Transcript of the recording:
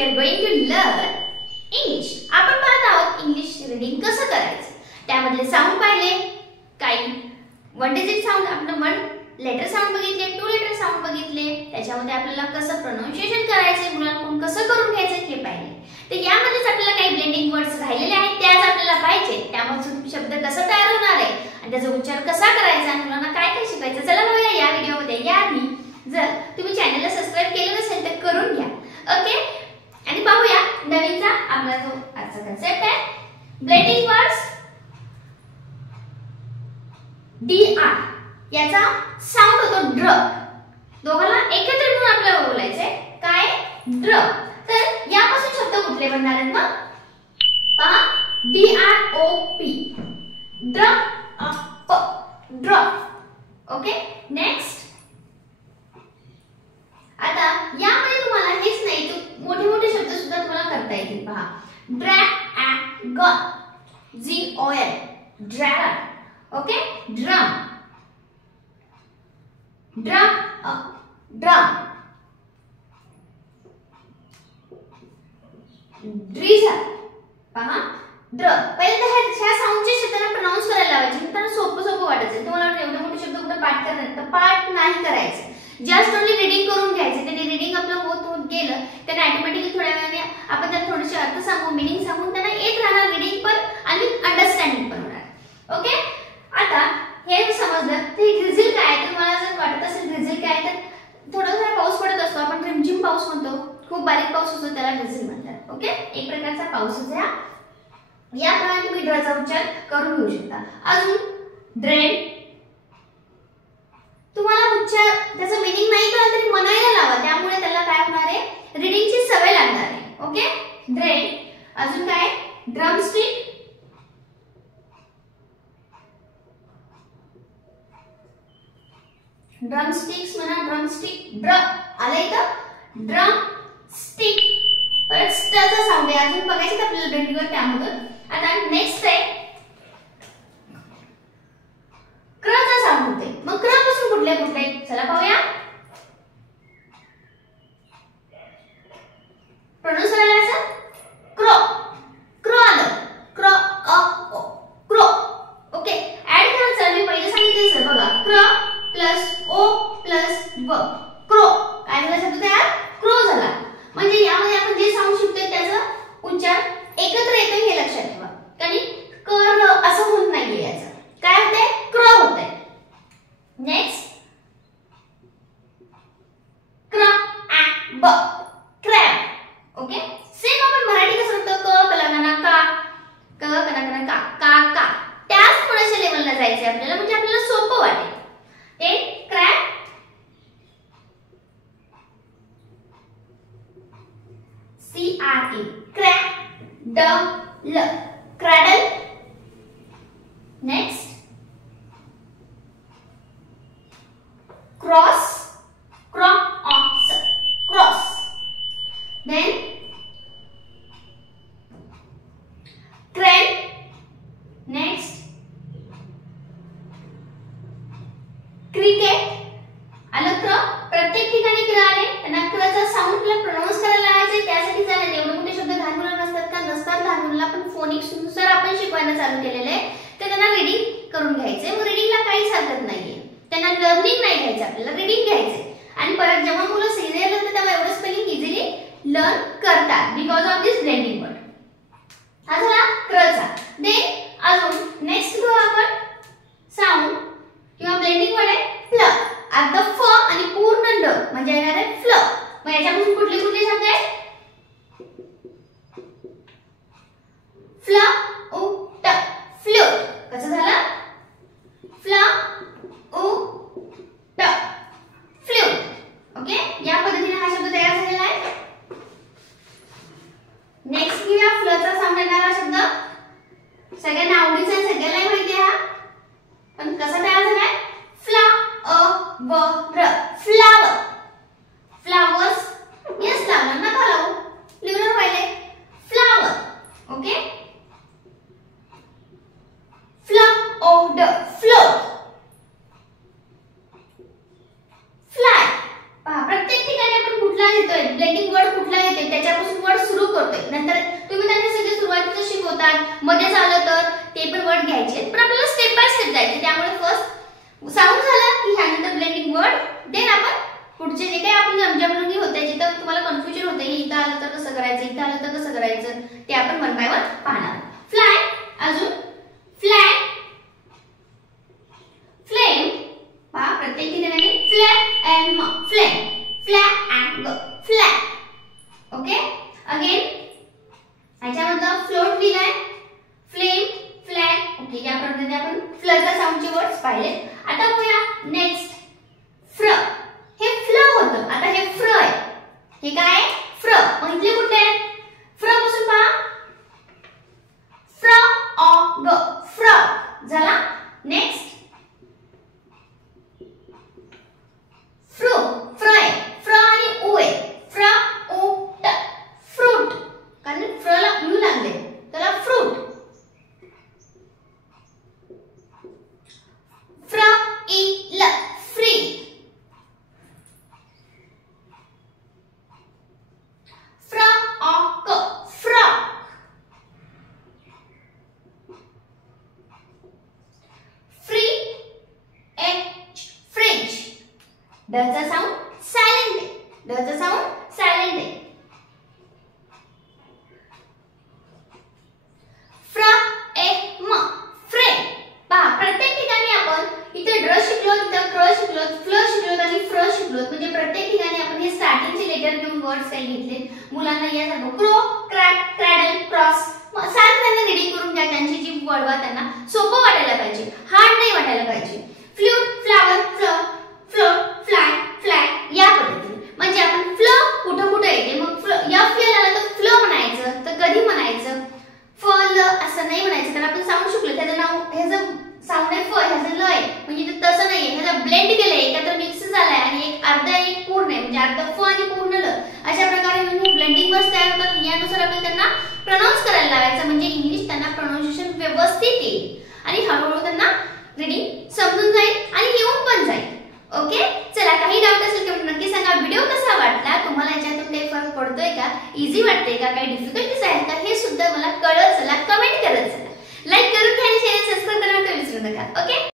we are going to learn English. आपण पाहत आहोत इंग्लिश रीडिंग कसं करायचं. त्यामधले साऊंड पाहिले, काही वन डिजिट साऊंड, आपण वन लेटर साऊंड बघितले, टू लेटर साऊंड बघितले. त्याच्यामध्ये आपल्याला कसं प्रोनाउन्सिएशन करायचे, मुलांकडून कसं करून घ्यायचं हे पाहिले. तर यामध्येच आपल्याला काही ब्लेंडिंग वर्ड्स राहिलेले आहेत, त्याच आपल्याला पाहिजे. त्यामधून शब्द कसा तयार होणार आहे आणि त्याचा उच्चार कसा करायचा आणि मुलांना काय काय शिकायचं. चला बघूया या व्हिडिओमध्ये. याआधी जर तुम्ही चॅनलला सबस्क्राइब केलं नसेल तर करून घ्या. ओके, आणि पाहूया नवीनचा आपला जो आजचा कन्सेप्ट आहे ब्लेंडिंग वर्ड्स. DR याचा साऊंड होतो ड्र. दोघांना एकत्र मिळून आपल्याला बोलायचंय काय, ड्र. तर यापासून शब्द कुठले बनणार आहेत मग पहा, DROP, ड्र अप, ड्रॉप. Okay, next. आता यामध्ये तुम्हाला हेच नाही तर मोठे मोठे शब्द सुद्धा तुम्हाला करता येतील. पहा, dragon, GON, dragon. Okay, drum, drum up, drum. Drizzle. पहा, ड्र. पहिल्यांदा ह्या साऊंडचे शब्दांना प्रोनाउन्स करायला लावायचे. त्यांना सोपं सोपं वाटायचं. तुम्हाला एवढे मोठे शब्द कुठे पाठ करणार तर पाठ नाही करायचं, जस्ट ओनली रीडिंग करून घ्यायचं. त्याने रीडिंग आपलं होत गेलं त्याने ऑटोमॅटिकली थोड्या वेळाने आपण त्याला थोडेसे अर्थ सांगू, मीनिंग सांगून त्यांना येत राहणार रीडिंग पण आणि अंडरस्टँडिंग पण होणार. ओके, आता हे समजलं ते ड्रिझल काय. तर मला जर वाटत असेल ड्रिझल काय तर थोडासा पाऊस पडत असतो, आपण रिमझिम पाऊस म्हणतो, खूप बारीक पाऊस असतो त्याला ड्रिझल म्हणतात. ओके, एक प्रकारचा पाऊसच आहे. याप्रमाणे तुम्ही ड्रचा उच्चार करून घेऊ शकता. अजून ड्रेन. तुम्हाला उच्चार त्याचं मीनिंग नाही कळलं तरी म्हणायला लावा, त्यामुळे त्याला काय होणार आहे, रीडिंगची सवय लागणार आहे. Okay, drain. अजून काय, ड्रमस्टिक, ड्रमस्टिक्स म्हणा, ड्रमस्टिक. ड्रम आलंय का, ड्रम स्टिक. परत स्टचा साऊंड आहे, अजून बघायचं आपल्याला ब्लेंडिंग त्यामधून. आता नेक्स्ट आहे क्रचा साऊंड होते. मग क्र पासून कुठले कुठले चला पाहूया. प्रोनाउन्स करायचं क्रो, क्रो आलं, क्रो अ ओ, क्रो. ओके, ऍड करायचं मी पहिले सांगितलं बघा, क्र प्लस ओ प्लस व, क्रो. काय झाला शब्द तयार, क्रो झाला. म्हणजे यामध्ये आपण जे साऊंड शिकतोय त्याचा उच्चार एकत्र येतो हे लक्षात ठेवा. कारण कर असं होत नाहीये, याचं काय होतंय, क्र होतंय. नेक्स्ट, क्र आ ब, क्रॅब. ओके, सेम आपण मराठी कसं म्हणतो क कलागना का, क कलागना का, का का. त्याच थोड्याशा लेवलला जायचंय आपल्याला, म्हणजे आपल्याला सोपं वाटेल. ते crab, CRE, cradle, cradle. Next, cross, cross, cross. Then crane. Next, cricket. आलं क्र. प्रत्येक ठिकाणी क्र आले, त्यांना क्रचा साऊंडला प्रोनाउन्स करायला लावायचे. त्यासाठी झाले एवढे मोठे शब्द लहान मुलांना नसतात का, नसतात. लहान मुलांना पण फोनिक्स नुसार आपण शिकवायला चालू केलेले आहे. तर त्यांना रीडिंग करून घ्यायचे. मग रीडिंगला काहीच हरकत नाहीये, त्यांना लर्निंग नाही घ्यायचं, आपल्याला रीडिंग घ्यायचे. आणि परत जेव्हा मुलं सिनियर होतात तेव्हा एवढं स्पेलिंग इझिली लर्न करतात because of this blending word. हा झाला क्रचा. देन अजून नेक्स्ट घेऊ आपण साऊंड किंवा ब्लेंडिंग वर्ड आहे फ्ल. अर्ध फ आणि पूर्ण ड म्हणजे येणार आहे फ्ल. मग याच्यापासून कुठले कुठले शब्द आहेत, फ्ल उ ट, फ्लूट. कसं झालं, फ्ल उ ट, फ्लूट. ओके, या पद्धतीने हा शब्द तयार झालेला आहे. नेक्स्ट घेऊया फ्लचा साऊंड येणारा शब्द. सगळ्यांना आवडीचा आहे, सगळ्यांना माहिती आहे हा, पण कसा तयार झालाय, फ्लावर, फ्लावर. फ्लावर्स, यस लावला नका लावू, लिहून पाहिले flower. Okay, float, float, fly. घेतोय, ब्लेंडिंग वर्ड कुठला येतोय त्याच्यापासून वर्ड सुरू करतोय. नंतर तुम्ही त्यांना सगळे सुरुवातीचं शिकवतात, मध्ये झालं तर ते पण वर्ड घ्यायचे, पण आपल्याला स्टेप बाय स्टेप जायचे. त्यामुळे फर्स्ट साऊंड झाला की ह्यानंतर ब्लेंडिंग वर्ड, देन आपण पुढचे जे काही आपण जमजमलुंगी होते जिथं तुम्हाला कन्फ्युजन होते, इथं आलं तर कसं करायचं, इथं आलं तर कसं करायचं, ते आपण वन बाय वन पाहणार. फ्लाय, अजून फ्लॅग, फ्लेम, पहा प्रत्येक ठिकाणी flag and flame, flag and flag. Okay, again याच्यामध्ये फ्लोट दिलाय, फ्लेम, फ्लॅग. ओके, या पद्धतीने आपण फ्लचा साऊंडचे वर्ड्स पाहिले. आता बघूया नेक्स्ट फ्र. हे फ्ल होतं, आता हे फ्र आहे. हे काय आहे? फ्र. म्हणजे कुठे आहे? फ्र पासून पहा, फ्र ऑ ग, फ्रॉग झाला. नेक्स्ट फ्रू, फ्र आहे, फ्र आणि उ आहे, फ्र उ ट, फ्रूट. कारण फ्रला उ लागले त्याला फ्रूट. फ्र इ ल, फ्री. फ्र ऑ क, फ्रॉक. फ्री एच, फ्रिज. डचा साऊंड सायलेंट आहे, डचा साऊंड सायलेंट आहे. फ्र ए म, फ्रेम. पहा प्रत्येक ठिकाणी आपण इथे ड्र शिकलो, तिथे क्र शिकलो, फ्ल शिकलो आणि फ्र शिकलो. म्हणजे प्रत्येक ठिकाणी आपण हे स्टार्टिंगचे लेटर घेऊन वर्ड्स काही घेतले. मुलांना या सांगू क्रो, क्रॅक, क्रॅडल, क्रॉस. सारखं त्यांना रीडिंग करून घ्या. त्यांची जी वळवा त्यांना सोपं वाटायला पाहिजे, हार्ड नाही वाटायला पाहिजे. Flute, flower, flaw, float, fly, flag या पद्धतीने. म्हणजे आपण फ्ल कुठं कुठं येते, मग या फ्ल आला तर फ्ल म्हणायचं, तर कधी म्हणायचं, फल असं नाही म्हणायचं. कारण आपण साऊंड शिकलो, त्याचं नाव ह्याचं साऊंड आहे फ, ह्याचं ल आहे. म्हणजे ते तसं नाहीये, ह्याचा ब्लेंड केलंय, एकत्र मिक्स झालाय आणि एक अर्धा एक पूर्ण आहे. म्हणजे अर्धा फ आणि पूर्ण ल. अशा प्रकारे म्हणजे ब्लेंडिंग वर्ड्स तयार होतात. यानुसार आपण त्यांना प्रोनाउन्स करायला लावायचं. म्हणजे इंग्लिश त्यांना प्रोनाउन्सिएशन व्यवस्थित येईल आणि हळूहळू त्यांना रीडिंग समजून जाईल आणि येऊन पण जाईल. ओके, चला काही डाऊट असेल की नक्की सांगा. व्हिडिओ कसा वाटला, तुम्हाला याच्यातून काही फरक पडतोय का, इझी वाटते का, काही डिफिकल्टीज आहेत का, हे सुद्धा मला कळत चला, कमेंट करत चला. लाईक करून घ्या आणि शेअर सबस्क्राइब करायला विसरू नका. ओके.